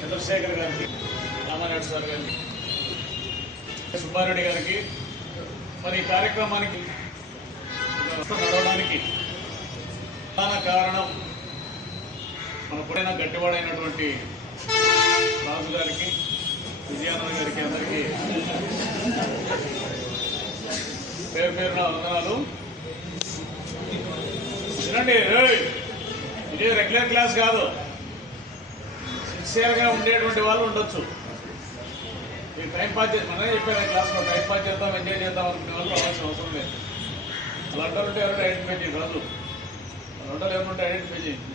చంద్రశేఖర్ గారికి, రామానాయుడు సార్ గారికి, సుబ్బారెడ్డి గారికి, మరి ఈ కార్యక్రమానికి నడవడానికి ప్రధాన కారణం మన పొడైన గట్టివాడైనటువంటి రాజు గారికి, విజయానంద గారికి, అందరికీ పేరు పేరున వందనాలు. చూడండి, ఇది రెగ్యులర్ క్లాస్ కాదు, సిన్సియర్గా ఉండేటువంటి వాళ్ళు ఉండొచ్చు. ఈ టైం పాస్ చేసి మనమే చెప్పారు క్లాస్లో, టైం పాస్ చేద్దాం, ఎంజాయ్ చేద్దాం అనుకునే వాళ్ళు రావాల్సిన అవసరం లేదు. అలా అంటారంటే ఎవరు ఐడెంటిఫై చేయండి, రాజు వంటలు ఏమంటే ఐడెంటిఫై చేయండి,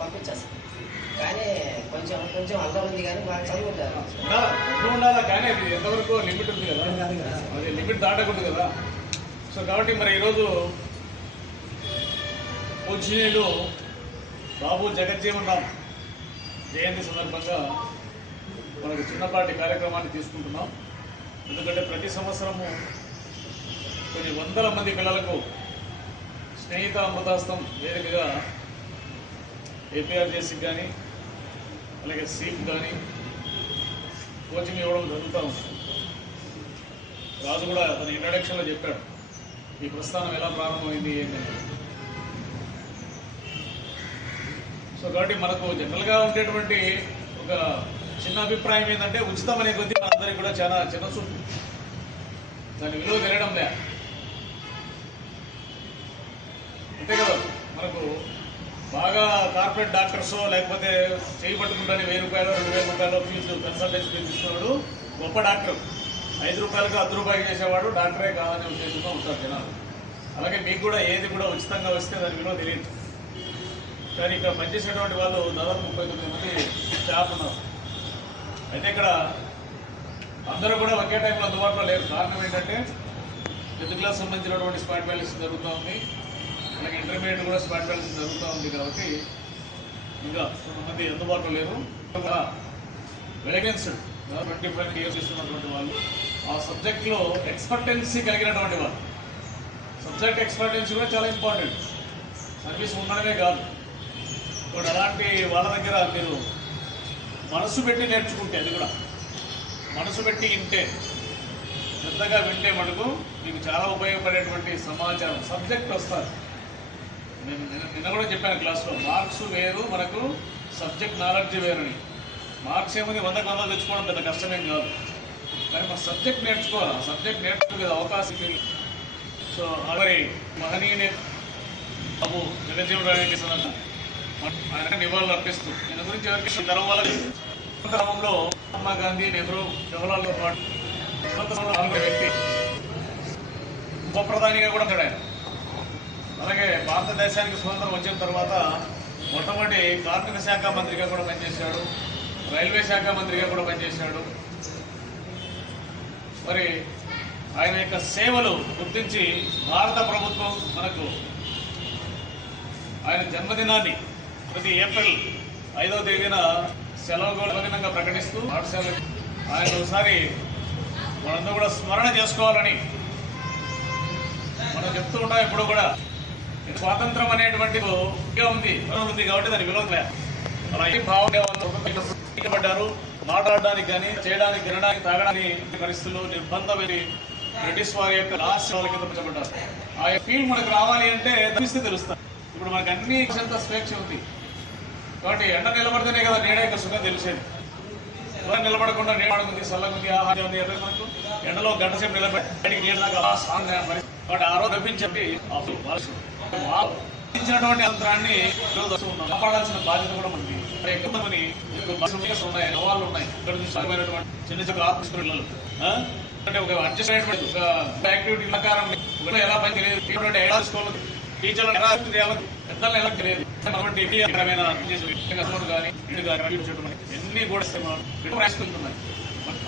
పంపించేస్తాం. కానీ కొంచెం కొంచెం అల్లం ఉంది, కానీ బాగా చదువుకుంటారు ఉండాలా. కానీ అది ఎంతవరకు లిమిట్ ఉంది కదా, అది లిమిట్ దాటకూడదు కదా. సో కాబట్టి మరి ఈరోజు పూజనీయులు బాబు జగజ్జీవన్ రామ్ జయంతి సందర్భంగా మనకు చిన్నపాటి కార్యక్రమాన్ని తీసుకుంటున్నాం. ఎందుకంటే ప్రతి సంవత్సరము కొన్ని వందల మంది పిల్లలకు స్నేహిత అమృతాస్తం వేదికగా ఏపీఆర్జేసీకి కానీ అలాగే సీప్ కానీ కోచింగ్ ఇవ్వడం జరుగుతూ ఉంది. రాజు కూడా తన ఇంట్రడక్షన్లో చెప్పాడు ఈ ప్రస్థానం ఎలా ప్రారంభమైంది ఏంటంటే. సో కాబట్టి మనకు జనరల్గా ఉండేటువంటి ఒక చిన్న అభిప్రాయం ఏంటంటే ఉచితం అనే కొద్దీ మనందరికీ కూడా చాలా చిన్న చూపు, దాని విలువ తెలియడం లే. అంతే కదా, మనకు బాగా కార్పొరేట్ డాక్టర్స్ లేకపోతే చేయి పట్టుకుంటానే 1000 రూపాయలు 2000 రూపాయలు ఫీజు కన్సల్టెన్సీ ఫీజు తీసుకున్నాడు గొప్ప డాక్టర్. 5 రూపాయలకు 10 రూపాయలు చేసేవాడు డాక్టరే కాదనే ఉద్దేశంతో ఉంటారు జనాలు. అలాగే మీకు కూడా ఏది కూడా ఉచితంగా వస్తే దాని విలువ తెలియదు. కానీ ఇక్కడ పనిచేసేటువంటి వాళ్ళు దాదాపు 39 మంది స్టాఫ్ ఉన్నారు. అయితే ఇక్కడ అందరూ కూడా ఒకే టైంలో అందుబాటులో లేరు. కారణం ఏంటంటే 10th క్లాస్ సంబంధించినటువంటి స్పాట్ వ్యాల్యూస్ జరుగుతూ ఉంది, అలాగే ఇంటర్మీడియట్ కూడా స్పాట్ వ్యాల్యూస్ జరుగుతూ ఉంది. కాబట్టి ఇంకా కొంతమంది అందుబాటులో లేరు. వెలగెన్స్డ్ 25 ఇయర్స్ ఇస్తున్నటువంటి వాళ్ళు, ఆ సబ్జెక్ట్లో ఎక్స్పర్టెన్సీ కలిగినటువంటి వాళ్ళు. సబ్జెక్ట్ ఎక్స్పర్టెన్సీ కూడా చాలా ఇంపార్టెంట్, సర్వీస్ ఉండడమే కాదు. ఇప్పుడు అలాంటి వాళ్ళ దగ్గర మీరు మనసు పెట్టి నేర్చుకుంటే, అది కూడా మనసు పెట్టి వింటే, శ్రద్ధగా వింటే మటుకు మీకు చాలా ఉపయోగపడేటువంటి సమాచారం సబ్జెక్ట్ వస్తారు. నేను నిన్న కూడా చెప్పాను క్లాస్లో, మార్క్స్ వేరు మనకు సబ్జెక్ట్ నాలెడ్జ్ వేరని. మార్క్స్ ఏముంది 100కి 100 తెచ్చుకోవడం పెద్ద కష్టమేం కాదు, కానీ మన సబ్జెక్ట్ నేర్చుకోవాలి. ఆ సబ్జెక్ట్ నేర్చుకునే అవకాశం. సో మరి మహనీయుని బాబు జగజ్జీవన్ రామ్ ఆయన నివాళులు అర్పిస్తూ దీని గురించి ఎవరికి తరం వాళ్ళకి క్రమంలో మహాత్మా గాంధీ, నెహ్రూ, జవహర్లాల్తో పాటు వ్యక్తి ఉప ప్రధానిగా కూడా ఉంటాడు ఆయన. అలాగే భారతదేశానికి స్వతంత్రం వచ్చిన తర్వాత మొట్టమొదటి కార్మిక శాఖ మంత్రిగా కూడా పనిచేశాడు, రైల్వే శాఖ మంత్రిగా కూడా పనిచేశాడు. మరి ఆయన యొక్క సేవలు గుర్తించి భారత ప్రభుత్వం మనకు ఆయన జన్మదినాన్ని ప్రతి ఏప్రిల్ 5వ తేదీన సెలవు జన్మదినంగా ప్రకటిస్తూ పాఠశాల ఆయన ఒకసారి మనందరూ కూడా స్మరణ చేసుకోవాలని మనం చెప్తూ ఉంటాం. ఇప్పుడు కూడా స్వాతంత్రం అనేటువంటి ఉంది కాబట్టి దాని విలువ అలా ఏ భావం పడ్డారు. మాట్లాడడానికి కానీ చేయడానికి, తినడానికి, తాగడానికి పరిస్థితులు నిర్బంధమైన బ్రిటిష్ వారి యొక్క రహస్యాల కింద పెంచబడ్డారు. ఆ ఫీల్డ్ మనకు రావాలి అంటే పరిస్థితి తెలుస్తుంది. ఇప్పుడు మనకు అన్ని ఎంత స్వేచ్ఛ ఉంది కాబట్టి ఎండ నిలబడితేనే కదా నీడ యొక్క సుఖం తెలిసేది. నిలబడకుండా నీడకుంది, చల్లగుంది, ఆహారం ఉంది. మనకు ఎండలో గంట సేపు నిలబడి నీడ కాబట్టి ఆ రోజు రప్పించండి ఇచ్చినటువంటి అంతరాన్ని కాపాడాల్సిన బాధ్యత కూడా ఉంది. ఎక్కువ మంది ఉన్నాయి, నవాళ్ళు ఉన్నాయి, ఇక్కడ నుంచి చిన్న చిన్న ఆఫీస్ పిల్లలు అంటే ఒక అడ్జస్ట్మెంట్ ఒక యాక్టివిటీ ప్రకారం ఎలా పని తెలియదు, టీచర్లను ఎలా చేయాలో పెద్దలను ఎలా తెలియదు. కానీ ఇటు కానీ ఎన్ని కూడా రాసుకుంటున్నాయి.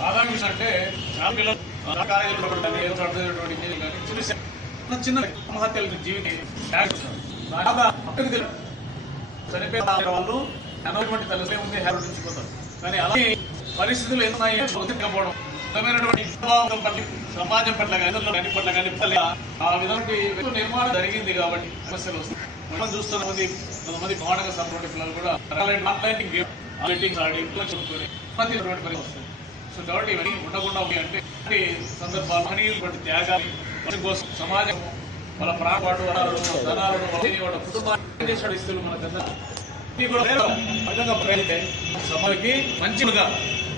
ఆదాయం విషయం అంటే చాలా పిల్లలు కాలేజీలో కానీ చిన్న చిన్న ఆత్మహత్యల జీవితం చనిపోయిన వాళ్ళు అన్నటువంటి తల్లి ఉంది హెరించిపోతారు. కానీ అలాగే పరిస్థితులు ఎన్నున్నాయి పోవడం సమాజం పట్ల కానీ పట్ల కానీ ఆ విధంగా నిర్మాణం జరిగింది కాబట్టి సమస్యలు వస్తాయి. మనం చూస్తున్న కొంతమంది పాఠక సంబంధించిన పిల్లలు కూడా ఆన్లైన్ గేమ్ ఆ మీటింగ్స్ ఆడి ఇలా చెప్పుకొని ప్రతిటువంటి పని వస్తుంది. సో కాబట్టి ఇవన్నీ ఉండకుండా ఉన్నాయి అంటే ఇలాంటి సందర్భాలు మహనీయులు త్యాగాలు వాటి కోసం సమాజం వాళ్ళ ప్రాణపాటు ధనాలను వాళ్ళ కుటుంబాన్ని చేసిన ఇస్తులు మనకందరూ కూడా సభకి మంచిగా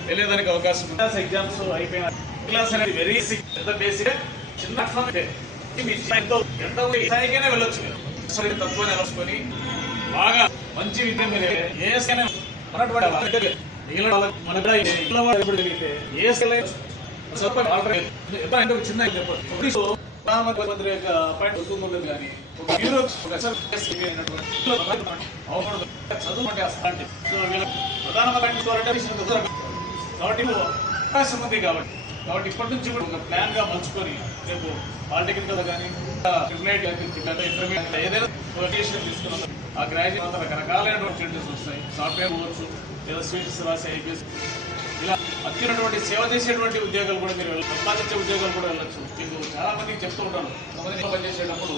వెళ్ళేదానికి అవకాశం ఉంది. ఎగ్జామ్స్ అయిపోయిన క్లాస్ అనేది వెరీ పెద్ద బేసిక్ చిన్న ఎంత స్థాయికైనా వెళ్ళొచ్చు. తత్వాన్ని అలసుకొని బాగా మంచి విద్య మీద చిన్న ప్రధానమంత్రి యొక్క అపాయింట్ అవుతుందో కానీ ఒక హీరో చదువు అంటే అసలు సో వీళ్ళకి ప్రధానమంత్రి కాబట్టి అవకాశం ఉంది కాబట్టి ఇప్పటి నుంచి కూడా ఒక ప్లాన్ గా మలుచుకొని రేపు పాలిటెక్నికల్ కానీ ఇంటర్మీడియట్ ఏదైనా తీసుకున్నాం ఆ గ్రాడ్యుయేట్ రకరకాలైనటువంటి చేంజెస్ వస్తాయి. సాఫ్ట్వేర్ అవ్వచ్చు లేదా స్వీట్స్ రాసే ఐపీఎస్ ఇలా అత్యున్నటువంటి సేవ చేసేటువంటి ఉద్యోగాలు కూడా మీరు సంపాదించే ఉద్యోగాలు కూడా వెళ్ళొచ్చు. మీకు చాలా మందికి చెప్తూ ఉంటాను, కొంతమంది పనిచేసేటప్పుడు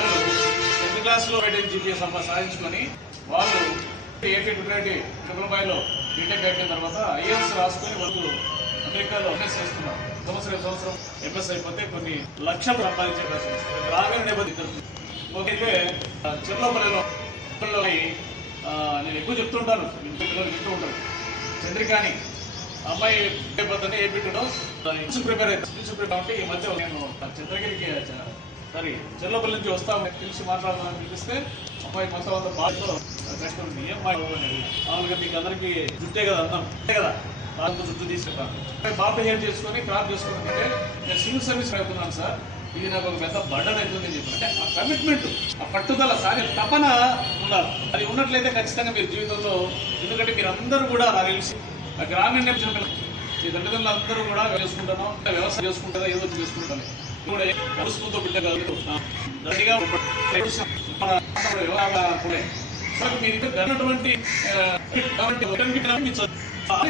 10th క్లాస్లో జీపీఎస్ సాధించుకొని వాళ్ళు 80 బీటెక్ అయిపోయిన తర్వాత ఐఏఎస్ రాసుకొని వాళ్ళు అమెరికాలో ఎంఎస్ చేస్తున్నారు. సంవత్సరం ఎంఎస్ అయిపోతే కొన్ని లక్షలు సంపాదించే అవకాశం వస్తుంది. గ్రామీణ నేపథ్యం ఓకైతే చెర్లోపల్లిలో నేను ఎక్కువ చెప్తుంటాను, పిల్లలు వింటూ ఉంటాను. చంద్రికాని అమ్మాయి అయిపోతుంది ఏపీలో ప్రిపేర్ అవుతుంది. అంటే ఈ మధ్య నేను చంద్రగిరికి సరే చెర్లోపల్లి నుంచి వస్తాను పిలిచి మాట్లాడదామని పిలిస్తే అమ్మాయి మొత్తం అంతా బాధతో కష్టం ఏం మామూలుగా మీకు అందరికీ జుట్టే కదా అర్థం కదా బాగా జుట్టు తీసుకుంటాను బాగా బిహేవ్ చేసుకొని క్రాప్ చేసుకుని అంటే నేను సివిల్ సర్వీస్ అవుతున్నాను సార్, ఇది నాకు ఒక పెద్ద బర్డన్ అవుతుంది చెప్పి అంటే ఆ కమిట్మెంట్ ఆ పట్టుదల సాగే తపన ఉండాలి. అది ఉన్నట్లయితే ఖచ్చితంగా మీరు జీవితంలో, ఎందుకంటే మీరు అందరూ కూడా నాకు తెలిసి గ్రామీణ నేపథ్యం ఈ తల్లిదండ్రులు అందరూ కూడా చేసుకుంటాను వ్యవసాయం చేసుకుంటారా ఏదో చేసుకుంటాను కూడా కలుసుకుంటూ బిడ్డగలరు దండిగా మీరు అన్నటువంటి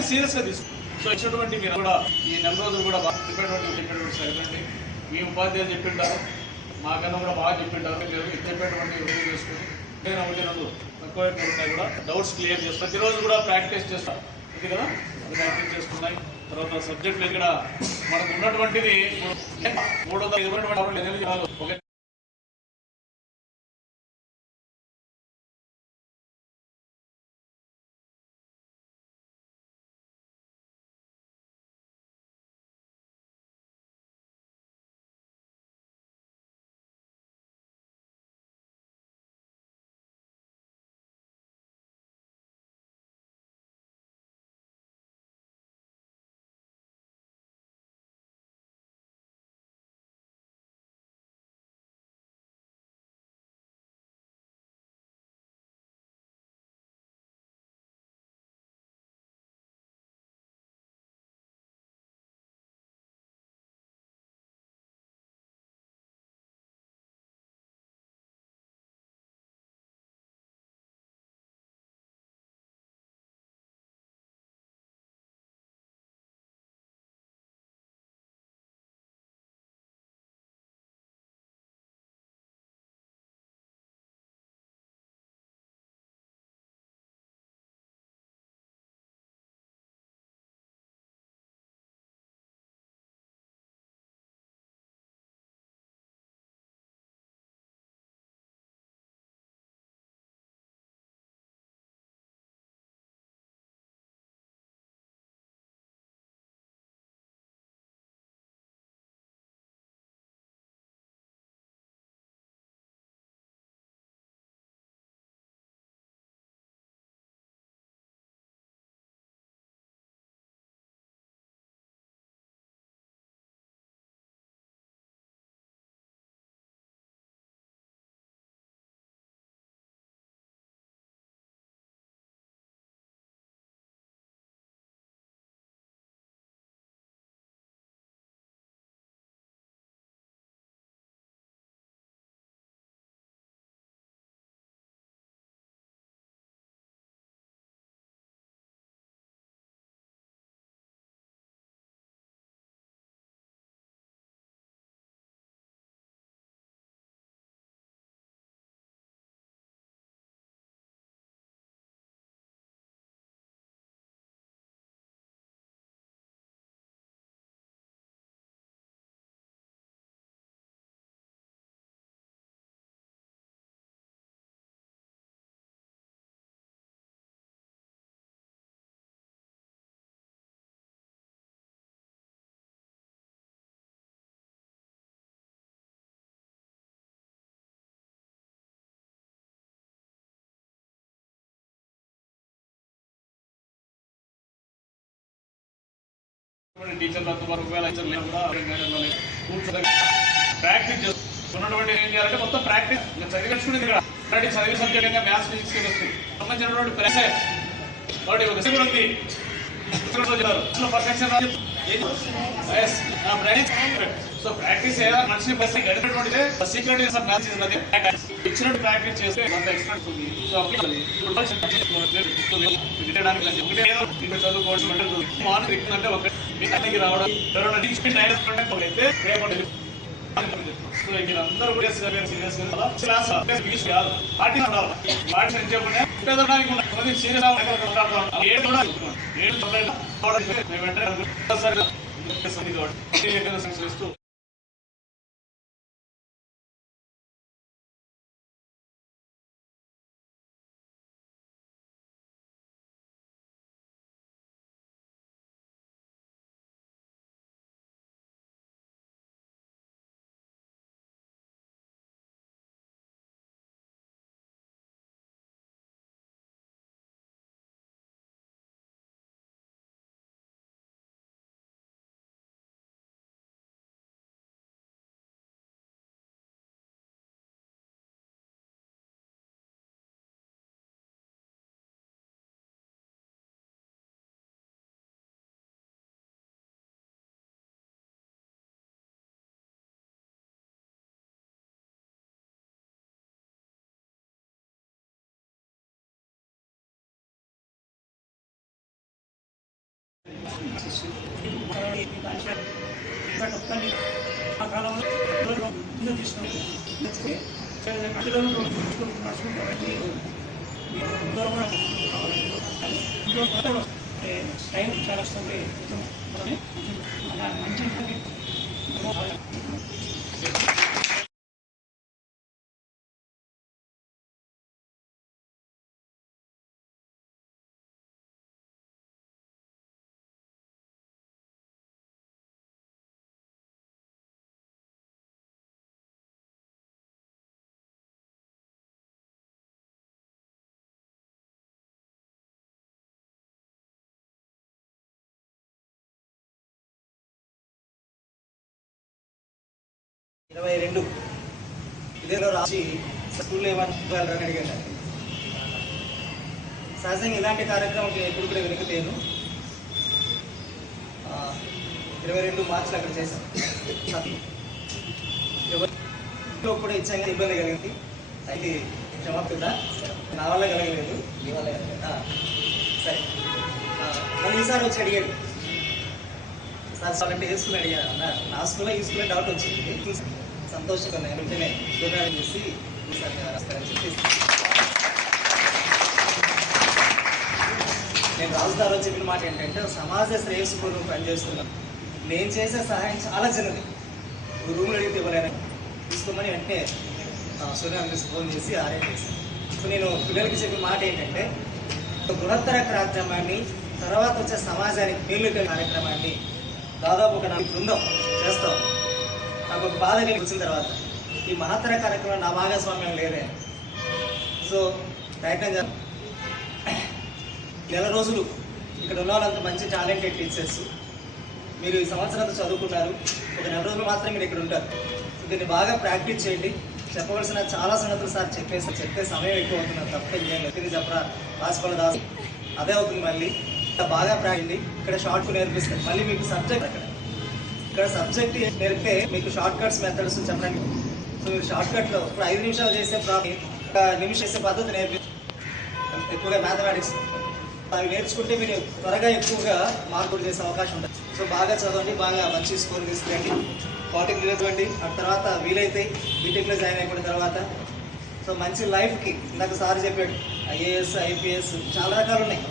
సీరియస్ గా తీసుకుంటారు. సో ఇచ్చినటువంటి మీరు కూడా ఈ నెల రోజులు కూడా బాగా చెప్పేటువంటి సరిగ్గా మీ ఉపాధ్యాయులు చెప్పింటారు, మాకన్నా కూడా బాగా చెప్పింటారు. మీరు చెప్పేటువంటి రివ్యూ చేసుకుని నేను ఒకటి రెండు తక్కువ ఉంటాయి కూడా డౌట్స్ క్లియర్ చేస్తాను. ప్రతిరోజు కూడా ప్రాక్టీస్ చేస్తాను ఇది కదా, అది ప్రాక్టీస్ చేసుకున్నాయి. తర్వాత సబ్జెక్టులు ఇక్కడ మనకు ఉన్నటువంటిది 328 టీచర్లతో ఒకవేళ ప్రాక్టీస్ చేస్తున్నటువంటి ఏం చేయాలంటే మొత్తం ప్రాక్టీస్ చదివించుకునేది ఇక్కడ చదివే సబ్జెక్ట్ మ్యాథ్స్ ఫిజిక్స్ కెమిస్ట్రీ సంబంధించినటువంటి ప్రెస్ వాటి ఒక ఉంది సో ప్రాక్టీస్ ఏదైనా మనిషిని బస్ గడిపినటువంటిదే సీక్రెట్ ఇచ్చినట్టు ప్రాక్టీస్ చేస్తే అంత ఎక్స్పర్ట్స్ ఉంది. సో చదువుకోవడం మార్నింగ్ అంటే ఒకటి రావడం అయితే రేపటి సో మీరందరూ కూడా సీరియస్ క్లాస్ కాదు పార్టీ ఉండాలి. పార్టీ చెప్పకుండా సీరియస్ చేస్తూ ఆ కాలంలో టైం చాలా వస్తుంది మంచి ఇదేలో రాసి స్కూల్లో ఏమని అడిగాను. సహజంగా ఇలాంటి కార్యక్రమం ఎప్పుడు కూడా వెనుకలేను. 22 మార్చిలో అక్కడ చేశాం. ఎవరిలో కూడా ఇచ్చాక ఇబ్బంది కలిగింది. అయితే క్షమాపణ నా వల్ల కలగలేదు, మీ వల్ల సరే. మళ్ళీ ఈసారి వచ్చి అడిగాడు సార్ అంటే ఏ స్కూల్ అడిగాను అన్నారు. నా స్కూల్లో ఈ స్కూల్లో డౌట్ వచ్చింది. సంతోషంగా నేను వెంటనే సూచన చేసి నమస్కారం చెప్పి నేను రాజుదారు చెప్పిన మాట ఏంటంటే సమాజ శ్రేయస్సు కోసం పనిచేస్తున్నాను. నేను చేసే సహాయం చాలా చిన్నది. రూమ్లో అడిగితే ఎవరైనా తీసుకోమని వెంటనే సూర్యానికి ఫోన్ చేసి ఆరేంజ్ చేశాను. ఇప్పుడు నేను పిల్లలకి చెప్పిన మాట ఏంటంటే బృహత్తర కార్యక్రమాన్ని తర్వాత వచ్చే సమాజానికి మేలు కార్యక్రమాన్ని దాదాపు ఒక 4 బృందం చేస్తాం. నాకు ఒక బాధ కలిగి వచ్చిన తర్వాత ఈ మహత్తర కార్యక్రమం నా భాగస్వామ్యం లేదే. సో ప్రయత్నం చేస్తాం. 1 నెల రోజులు ఇక్కడ ఉన్న వాళ్ళంత మంచి టాలెంటెడ్ టీచర్స్. మీరు ఈ సంవత్సరంతో చదువుకున్నారు. ఒక 1 నెల రోజులు మాత్రం మీరు ఇక్కడ ఉంటారు. దీన్ని బాగా ప్రాక్టీస్ చేయండి. చెప్పవలసిన చాలా సంగతులు సార్ చెప్పే సమయం ఎక్కువ అవుతున్నారు. తప్ప ఏం చెప్పరా రాసుకోవాలి దాసు అదే అవుతుంది. మళ్ళీ బాగా ప్రాక్టీస్ ఇక్కడ షార్ట్ నేర్పిస్తారు. మళ్ళీ మీకు సబ్జెక్ట్ ఇక్కడ సబ్జెక్ట్ నేర్పితే మీకు షార్ట్ కట్స్ మెథడ్స్ చెప్పడానికి. సో మీరు షార్ట్ కట్లో ఇప్పుడు 5 నిమిషాలు చేసే ప్రాబ్లం 1 నిమిషం చేసే పద్ధతి ఎక్కువగా మ్యాథమెటిక్స్ అవి నేర్చుకుంటే మీరు త్వరగా ఎక్కువగా మార్కులు చేసే అవకాశం ఉంటుంది. సో బాగా చదవండి, బాగా మంచి స్కోర్ తీసుకురండి, పాలిటెక్నిక్ చదవండి. ఆ తర్వాత వీలైతే బీటెక్లో జాయిన్ అయిపోయిన తర్వాత సో మంచి లైఫ్కి ఇందాక సార్ చెప్పాడు ఐఏఎస్ ఐపీఎస్ చాలా రకాలు ఉన్నాయి.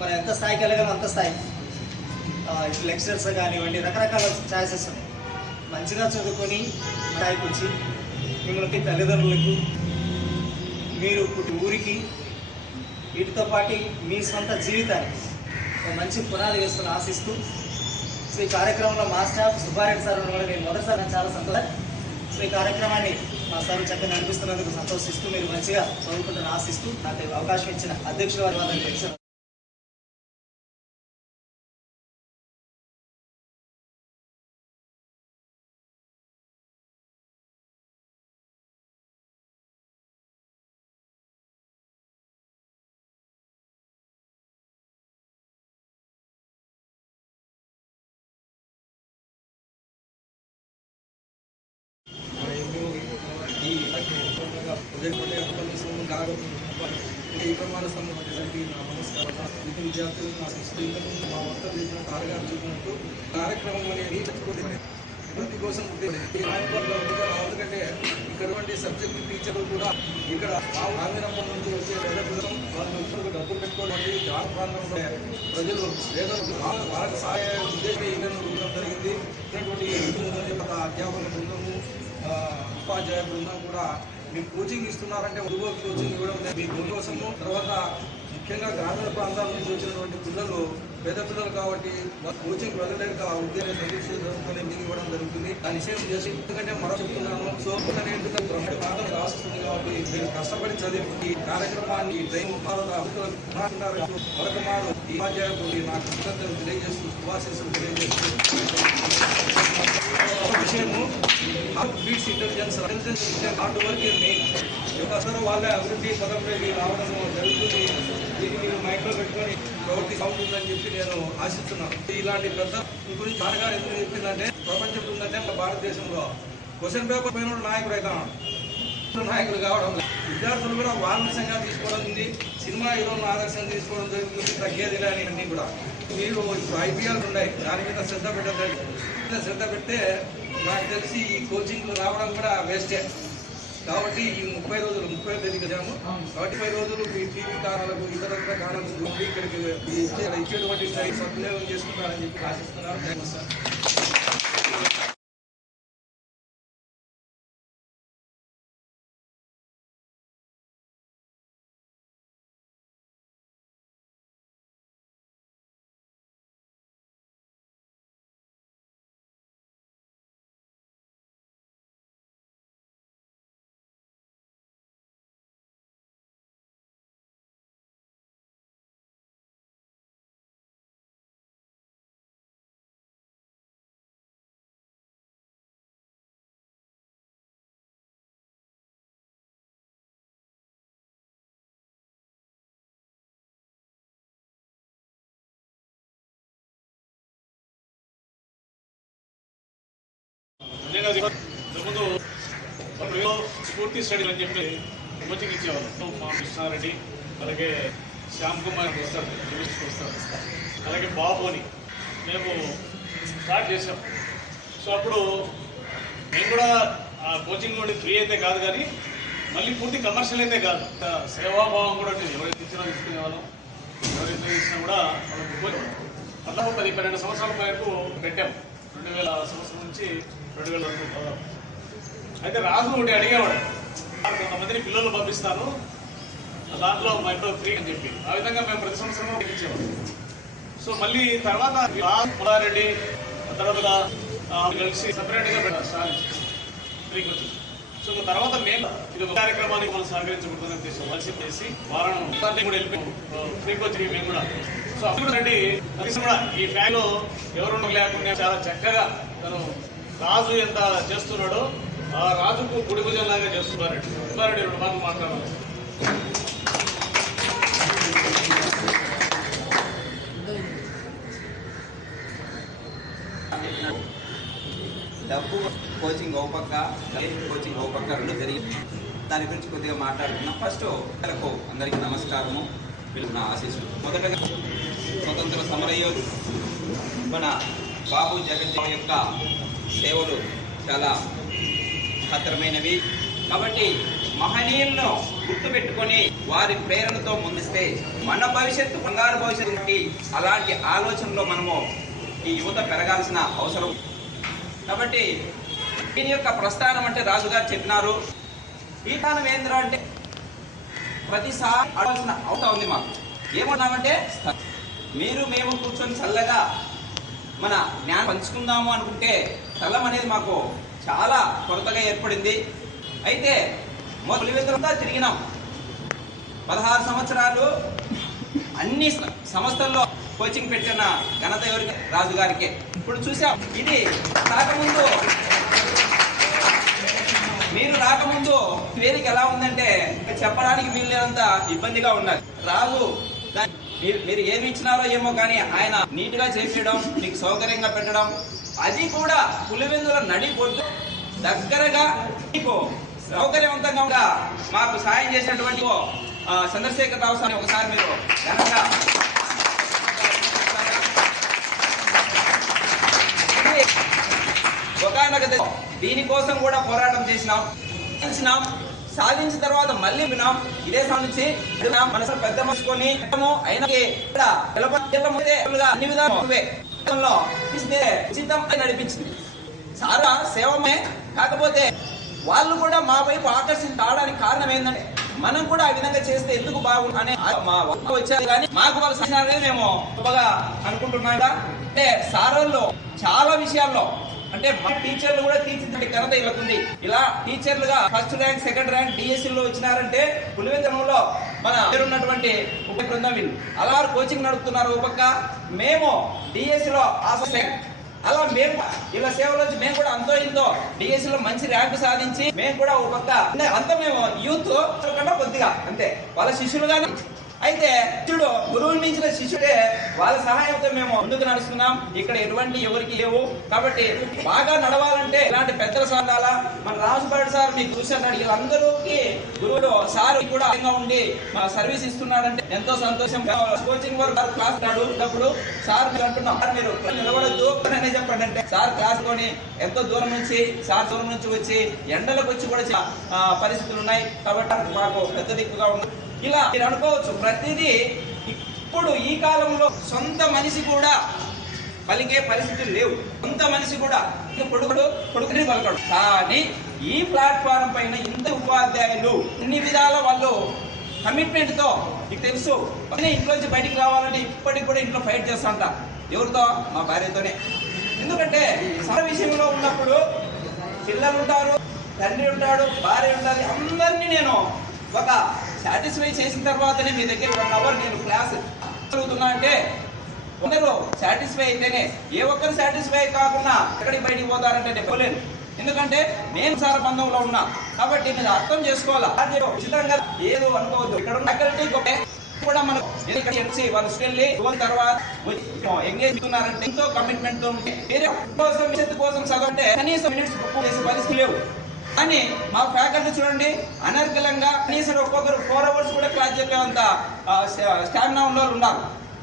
మనం ఎంత స్థాయికి వెళ్ళగలం అంత స్థాయి. లెక్చరర్స్ కానివ్వండి రకరకాల ఛాయిసెస్ ఉన్నాయి. మంచిగా చదువుకొని స్థాయికి వచ్చి మిమ్మల్ని తల్లిదండ్రులకు మీరు ఊరికి వీటితో పాటు మీ సొంత జీవితానికి ఒక మంచి పునాది వేసుకుని ఆశిస్తూ సో ఈ కార్యక్రమంలో మా స్టాఫ్ సుబ్బారెడ్డి సార్ కూడా నేను మొదటిసారి చాలా సంతోషం. సో ఈ కార్యక్రమాన్ని మా సార్ చక్కగా నడిపిస్తున్నందుకు సంతోషిస్తూ మీరు మంచిగా చదువుకుంటారని ఆశిస్తూ నాకు అవకాశం ఇచ్చిన అధ్యక్షుల వారి వారికి విద్యార్థులకు నా శిక్షకులకు మా మొత్తం చేసిన తారగారు చెప్పినట్టు కార్యక్రమం అనేది అభివృద్ధి కోసం ఎందుకంటే ఇక్కడ సబ్జెక్ట్ టీచర్లు కూడా ఇక్కడ గ్రామీణ నుంచి వచ్చే పేదపిల్లలు వాళ్ళు డబ్బులు పెట్టుకోవాలి గ్రామ ప్రాంతంలో ప్రజలు పేద వాళ్ళకి సహాయ ఉద్దేశం ఇవ్వడం జరిగింది. ఇటువంటి అధ్యాపక బృందము ఉపాధ్యాయ బృందం కూడా మీకు కోచింగ్ ఇస్తున్నారంటే ఉద్యోగ కోచింగ్ ఇవ్వడం మీ కోసము. తర్వాత ముఖ్యంగా గ్రామీణ ప్రాంతాల నుంచి వచ్చినటువంటి పిల్లలు పేద పిల్లలు కాబట్టి కోచింగ్ వెళ్ళలేక ఉద్యోగ పరీక్ష జరుగుతుంది ఇవ్వడం జరుగుతుంది. దాని విషయం చేసి ఎందుకంటే మరో చెప్తున్నాను. సో ప్రాంతం రాస్తుంది కాబట్టి మీరు కష్టపడి చదివి ఈ కార్యక్రమాన్ని ట్రైన్ మరొక మారు ఈ ఉపాధ్యాయులకు నా కృతజ్ఞతలు తెలియజేస్తూ శుభాశీస్సులు తెలియజేస్తూ విషయము beats intelligence hard work main అసలు వాళ్ళ అభివృద్ధి పదంలోకి రావడం జరుగుతుంది. దీన్ని మీరు మైండ్లో పెట్టుకొని ప్రవర్తి అవుతుందని చెప్పి నేను ఆశిస్తున్నాను. ఇలాంటి పెద్ద గురించి బాగా ఎందుకు చెప్పిందంటే ప్రపంచం ఉందంటే మన భారతదేశంలో క్వశ్చన్ పేపర్ పైన నాయకుడు అవుతాను నాయకులు కావడం విద్యార్థులు కూడా వారసంగా తీసుకోవడం ఉంది. సినిమా హీరోలను ఆదర్శంగా తీసుకోవడం జరుగుతుంది. తగ్గేది లేని అన్నీ కూడా మీరు ఇప్పుడు ఐపీఎల్ ఉన్నాయి దాని మీద శ్రద్ధ పెట్టదండి. శ్రద్ధ పెడితే నాకు తెలిసి ఈ కోచింగ్లు రావడం కూడా వేస్టే. కాబట్టి ఈ 30 రోజులు 30 తేదీకి వచ్చాము కాబట్టి 30 రోజులు మీ టీవీ కారణాలకు ఇతర కారణాలకు ఇక్కడికి ఇచ్చేటువంటి టైం సద్వినియోగం చేసుకుంటారని చెప్పి ఆశిస్తున్నాను. సార్ ముందు స్ఫూర్తి స్టడీలు అని చెప్పి కోచింగ్ ఇచ్చేవాళ్ళం. మా కృష్ణారెడ్డి అలాగే శ్యామ్ కుమార్ వస్తారు, వస్తారు, అలాగే బాబు అని మేము స్టార్ట్ చేసాం. సో అప్పుడు మేము కూడా ఆ కోచింగ్ నుండి ఫ్రీ అయితే కాదు కానీ మళ్ళీ పూర్తి కమర్షియల్ అయితే కాదు, సేవాభావం కూడా ఉంటుంది. ఎవరైతే ఇచ్చినా తీసుకునేవాళ్ళం, ఎవరైతే ఇచ్చినా కూడా అట్లా 10-12 సంవత్సరాల వరకు పెట్టాం. 2000 సంవత్సరం నుంచి 2000 వరకు. అయితే రాజు ఒకటి అడిగేవాడు, కొంతమందిని పిల్లలు పంపిస్తాను దాంట్లో మైక్రో ఫ్రీ అని చెప్పి. ఆ విధంగా మేము ప్రతి సంవత్సరం ఇచ్చేవాళ్ళం. సో మళ్ళీ తర్వాత ములారెడ్డి తర్వాత కలిసి సపరేట్గా పెట్టారు ఫ్రీకి వచ్చింది. సో తర్వాత మేము ఇది ఒక కార్యక్రమానికి మనం సహకరించకూడదని ఉద్దేశం చేసి వారం కూడా వెళ్ళిపోయి ఫ్రీకి వచ్చి మేము కూడా. సో అప్పుడు కూడా ఈ ఫ్యాన్లో ఎవరు లేకుండా చాలా చక్కగా తను రాజు ఎంత చేస్తున్నాడో ఆ రాజుకు గుడి భుజంలాగా చేస్తున్నారండి. సుబ్బారెడ్డి 2 మాటలు మాట్లాడాలి. డబ్బు కోచింగ్ ఓపక్క కోచింగ్ ఓపక్క 2 జరిగింది. దాని గురించి కొద్దిగా మాట్లాడుతున్నాం. ఫస్ట్ అందరికీ నమస్కారము, నా ఆశీస్సులు. మొదటగా స్వతంత్ర సమరయోధుడు మన బాబు జగజ్జీవన్ యొక్క సేవలు చాలా ఖతరమైనవి. కాబట్టి మహనీయులను గుర్తుపెట్టుకొని వారి ప్రేరణతో ముందిస్తే మన భవిష్యత్తు బంగారు భవిష్యత్తు నుండి అలాంటి ఆలోచనలో మనము ఈ యువత పెరగాల్సిన అవసరం. కాబట్టి దీని యొక్క ప్రస్థానం అంటే రాజుగారు చెప్పినారు. ఈ స్థానం ఏంద్ర అంటే ప్రతిసారి అడవాల్సిన అవసరం ఉంది. మాకు ఏమన్నామంటే మీరు మేము కూర్చొని చల్లగా మన జ్ఞానం పంచుకుందాము అనుకుంటే స్థలం అనేది మాకు చాలా కొరతగా ఏర్పడింది. అయితే మొదలుగా తిరిగినాం. 16 సంవత్సరాలు అన్ని సంస్థల్లో కోచింగ్ పెట్టిన ఘనత ఎవరికి? రాజుగారికే. ఇప్పుడు చూసాం. ఇది రాకముందు మీరు రాకముందు వేదిక ఎలా ఉందంటే చెప్పడానికి వీళ్ళంత ఇబ్బందిగా ఉన్నది. రాజు మీరు ఏమి ఇచ్చినారో ఏమో కానీ ఆయన నీట్గా చేసేయడం, మీకు సౌకర్యంగా పెట్టడం, అది కూడా పులివెందుల నడిబొడ్డు దగ్గరగా మీకు సౌకర్యవంతంగా మాకు సాయం చేసినటువంటి చంద్రశేఖర్ రావు సార్ ఒకసారి మీరు ఘనంగా దీనికోసం కూడా పోరాటం చేసినాం, సాధించిన తర్వాత మళ్ళీ విన్నాం. ఇదే సాధించి మనసు పెద్ద మనుచుకొని అన్ని విధాలు ఉచితం నడిపించింది. చాలా సేవమే. కాకపోతే వాళ్ళు కూడా మా వైపు ఆకర్షించి రావడానికి కారణం ఏంటంటే మనం కూడా ఆ విధంగా చేస్తే ఎందుకు బాగుంది అనే వచ్చారు. కానీ మాకు వాళ్ళు సహాయం మేము గొప్పగా అనుకుంటున్నాం. అంటే సారోళ్ళు చాలా విషయాల్లో అంటే మా టీచర్లు కూడా తీర్చిదిద్దే ఘనత వీళ్ళకు ఉంది. ఇలా టీచర్లుగా ఫస్ట్ ర్యాంక్, సెకండ్ ర్యాంక్ డిఎస్సీలో వచ్చినారంటే పులివెందులలో మన ఉన్నటువంటి ఉప బృందం వీళ్ళు. అలా కోచింగ్ నడుపుతున్నారు. ఒక పక్క మేము డిఎస్సీలో అలా మేము ఇలా సేవలో మేము కూడా అంతో ఇంతో డిఎస్సీలో మంచి ర్యాంకు సాధించి మేము కూడా ఒక పక్క అంతా మేము యూత్ కన్నా కొద్దిగా అంతే వాళ్ళ శిష్యులుగానే. అయితే శిష్యుడు గురువుని మించిన శిష్యుడే. వాళ్ళ సహాయంతో మేము ముందుకు నడుస్తున్నాం. ఇక్కడ ఎటువంటి ఎవరికి లేవు. కాబట్టి బాగా నడవాలంటే ఇలాంటి పెద్దల సాధాలా మన రాజుపాటి సార్ మీకు చూసాడు. వీళ్ళందరికీ గురువుడు సార్ కూడా ఉండి సర్వీస్ ఇస్తున్నాడంటే ఎంతో సంతోషం. కోచింగ్ వరకు క్లాస్ అప్పుడు సార్ మీరు అంటున్నాం మీరు నిలబడద్దు అనే చెప్పండి అంటే సార్ క్లాస్ కొని ఎంతో దూరం నుంచి వచ్చి ఎండలకు వచ్చి కూడా పరిస్థితులు ఉన్నాయి. కాబట్టి మాకు పెద్ద దిక్కుగా ఉంది. ఇలా మీరు అనుకోవచ్చు ప్రతిదీ ఇప్పుడు ఈ కాలంలో సొంత మనిషి కూడా పలికే పరిస్థితులు లేవు. సొంత మనిషి కూడా కొడుకుని పలకడు. కానీ ఈ ప్లాట్ఫారం పైన ఇంత ఉపాధ్యాయులు ఇన్ని విధాల వాళ్ళు కమిట్మెంట్ తో మీకు తెలుసు ఇంట్లోంచి బయటికి రావాలంటే ఇప్పటికి కూడా ఇంట్లో ఫైట్ చేస్తాంట. ఎవరితో? మా భార్యతోనే. ఎందుకంటే సర విషయంలో ఉన్నప్పుడు పిల్లలు ఉంటారు, తండ్రి ఉంటాడు, భార్య ఉంటుంది. అందరినీ నేను ఒక సాటిస్ఫై చేసిన తర్వాతనే మీ దగ్గర 1 అవర్ నేను క్లాస్ చదువుతున్నా అంటే అందరూ సాటిస్ఫై అయితేనే. ఏ ఒక్కరు సాటిస్ఫై కాకుండా ఎక్కడికి బయటికి పోతారంటే నేను పోలేను. ఎందుకంటే నేను సార బంధంలో ఉన్నా. కాబట్టి మీరు అర్థం చేసుకోవాలా. ఉచితంగా ఏదో అనుకోవద్దు. ఇక్కడ ఉన్న ఫ్యాకల్టీ కూడా మనం ఇక్కడ వాళ్ళు వెళ్ళి తర్వాత ఎంగేజ్ అవుతున్నారంటే ఎంతో కమిట్మెంట్ తో ఉంటే వేరే కోసం చదవంటే కనీసం మినిట్స్ బుక్ చేసే పరిస్థితి లేవు. కానీ మా ఫ్యాకల్టీ చూడండి అనర్గళంగా కనీసం ఒక్కొక్కరు 4 అవర్స్ కూడా క్లాస్ చెప్పేంత స్టామినా ఉన్న వాళ్ళు ఉన్నారు.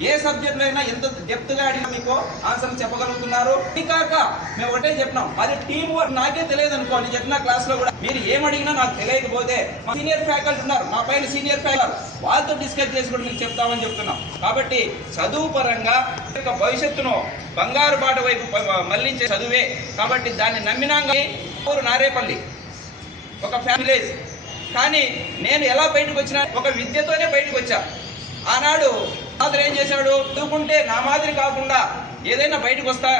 ఏ సబ్జెక్ట్ అయినా ఎంత డెప్త్ గా అడిగినా మీకు ఆన్సర్ చెప్పగలుగుతున్నారు. కాక మేము ఒకటే చెప్పినాం, అది టీం వర్క్. నాకే తెలియదు అనుకోండి చెప్పిన క్లాస్ లో కూడా మీరు ఏమడిగినా నాకు తెలియకపోతే మా సీనియర్ ఫ్యాకల్టీ ఉన్నారు, మా పైన సీనియర్ ఫ్యాకల్టీ వాళ్ళతో డిస్కస్ చేసి కూడా మీకు చెప్తామని చెప్తున్నాం. కాబట్టి చదువు పరంగా భవిష్యత్తును బంగారు బాట వైపు మళ్లించే చదువే. కాబట్టి దాన్ని నమ్మినాంగా ఊరు నారేపల్లి ఒక ఫ్యామిలీస్. కానీ నేను ఎలా బయటకు వచ్చినా ఒక విద్యతోనే బయటకు వచ్చా. ఆనాడు ఫాదర్ ఏం చేశాడు, చదువుకుంటే నా మాదిరి కాకుండా ఏదైనా బయటకు వస్తా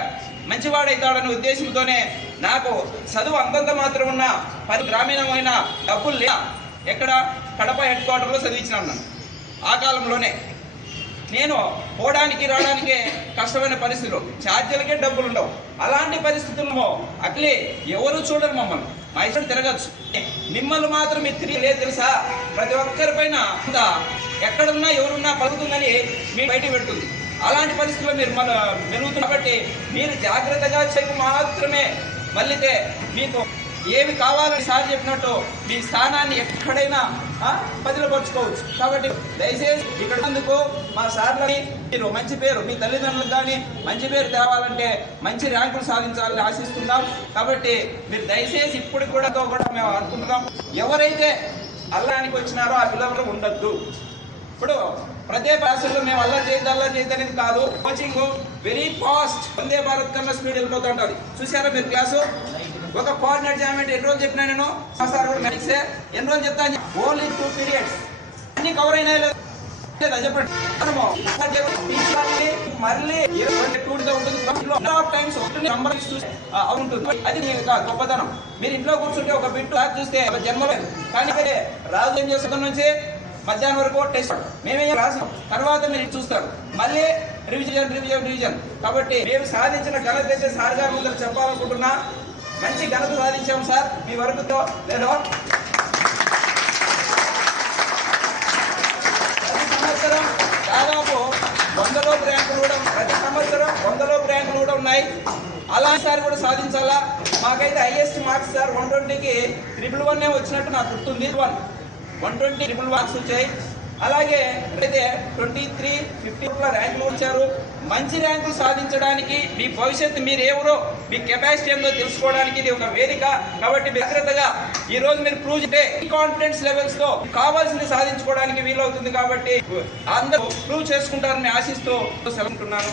మంచివాడైతాడనే ఉద్దేశంతోనే నాకు చదువు అంతంత మాత్రం ఉన్న 10 గ్రామీణమైన డబ్బులు లే ఎక్కడ కడప హెడ్ క్వార్టర్లో చదివించినాను నన్ను. ఆ కాలంలోనే నేను పోవడానికి రావడానికే కష్టమైన పరిస్థితులు, ఛార్జీలకే డబ్బులు ఉండవు. అలాంటి పరిస్థితుల్లో అట్లే ఎవరు చూడరు మమ్మల్ని. మా ఇష్టం తిరగచ్చు, మిమ్మల్ని మాత్రం మీరు తిరిగి తెలుసా. ప్రతి ఒక్కరి పైన ఎక్కడున్నా ఎవరున్నా పలుకుతుందని మీ బయట పెడుతుంది. అలాంటి పరిస్థితుల్లో మీరు మెరుగుతుంది. కాబట్టి మీరు జాగ్రత్తగా చెప్పి మాత్రమే మళ్ళీతే మీకు ఏమి కావాలని సార్ చెప్పినట్టు మీ స్థానాన్ని ఎక్కడైనా పదిలపరుచుకోవచ్చు. కాబట్టి దయచేసి ఇక్కడ అందుకు మా సార్లని మీరు మంచి పేరు, మీ తల్లిదండ్రులకు కానీ మంచి పేరు తేవాలంటే మంచి ర్యాంకులు సాధించాలని ఆశిస్తున్నాం. కాబట్టి మీరు దయచేసి ఇప్పుడు కూడా మేము అనుకుంటున్నాం, ఎవరైతే అల్లానికి వచ్చినారో ఆ పిల్లలు ఉండద్దు. ఇప్పుడు ప్రతి క్లాసుల్లో మేము అల్లా చేయద్దు అనేది కాదు. Coaching very fast, Vande Bharat కన్నా స్పీడ్ వెళ్ళిపోతూ ఉంటుంది. చూసారా మీరు క్లాసు? ఒక కోఆర్డినేట్ జామెంట్ ఎన్ని రోజులు చెప్పినా నేను సార్ కూడా మెడిక్సే ఎన్ని రోజులు చెప్తాను. ఓన్లీ 2 periods అన్ని కవర్ అయినా లేదా చెప్పండి. మళ్ళీ 22 ఉంటుంది, అది గొప్పతనం. మీరు ఇంట్లో కూర్చుంటే ఒక బిట్టు చూస్తే జన్మలో. కానీ రాజు ఏం చేస్తున్న నుంచి మధ్యాహ్నం వరకు టెస్ట్ మేమే రాసాం, తర్వాత మీరు చూస్తారు మళ్ళీ రివిజన్. కాబట్టి మేము సాధించిన ఘనత అయితే సార్ గారి ముందు చెప్పాలనుకుంటున్నా. మంచి ఘనత సాధించాం సార్ మీ వరకుతో. నేను ప్రతి సంవత్సరం దాదాపు 100 ర్యాంకులు కూడా, ప్రతి సంవత్సరం 100 ర్యాంకులు కూడా ఉన్నాయి. అలా సార్ కూడా సాధించాలా. మాకైతే హైయెస్ట్ మార్క్స్ సార్ 120కి 111 వచ్చినట్టు నాకు గుర్తుంది. 120 మార్క్స్ వచ్చాయి. అలాగే అయితే 23, 50 ర్యాంకులు వచ్చారు. మంచి ర్యాంకులు సాధించడానికి మీ భవిష్యత్తు మీరు ఎవరో మీ కెపాసిటీ ఏందో తెలుసుకోవడానికి ఇది ఒక వేదిక. కాబట్టి జాగ్రత్తగా ఈ రోజు మీరు ప్రూవ్ చేస్తే కాన్ఫిడెన్స్ లెవెల్స్ తో కావాల్సింది సాధించుకోవడానికి వీలవుతుంది. కాబట్టి అందరూ ప్రూవ్ చేసుకుంటారని ఆశిస్తూ సెలవుకుంటున్నాను.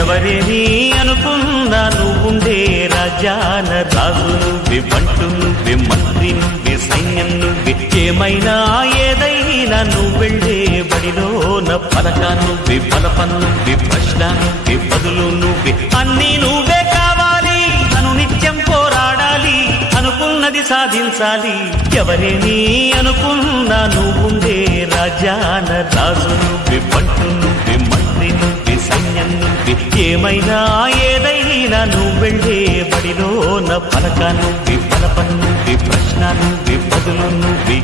ఎవరేని అనుకున్నా నువ్వుండే రాజాన రాజు నువ్వెవ్వంటూ నువ్వే మంత్రి నువ్వే సైన్యం నువ్వే ఏమైనా ఏదైనా నువ్వెళ్ళే బడిలోన పలక నువ్వే బలపం నువ్వే ప్రశ్న నువ్వే బదులు నువ్వే అన్నీ నువ్వే కావాలి అను నిత్యం పోరాడాలి అనుకున్నది సాధించాలి. ఎవరేని అనుకున్నా నువ్వుండే రాజాన రాజు నువ్వెవ్వంటూ నువ్వే మంత్రి నువ్వే సైన్యం నువ్వే ఏమైనా ఏదైనా నువ్వెళ్ళే బడిలోన పలక నువ్వే బలపం నువ్వే ప్రశ్న నువ్వే బదులు నువ్వే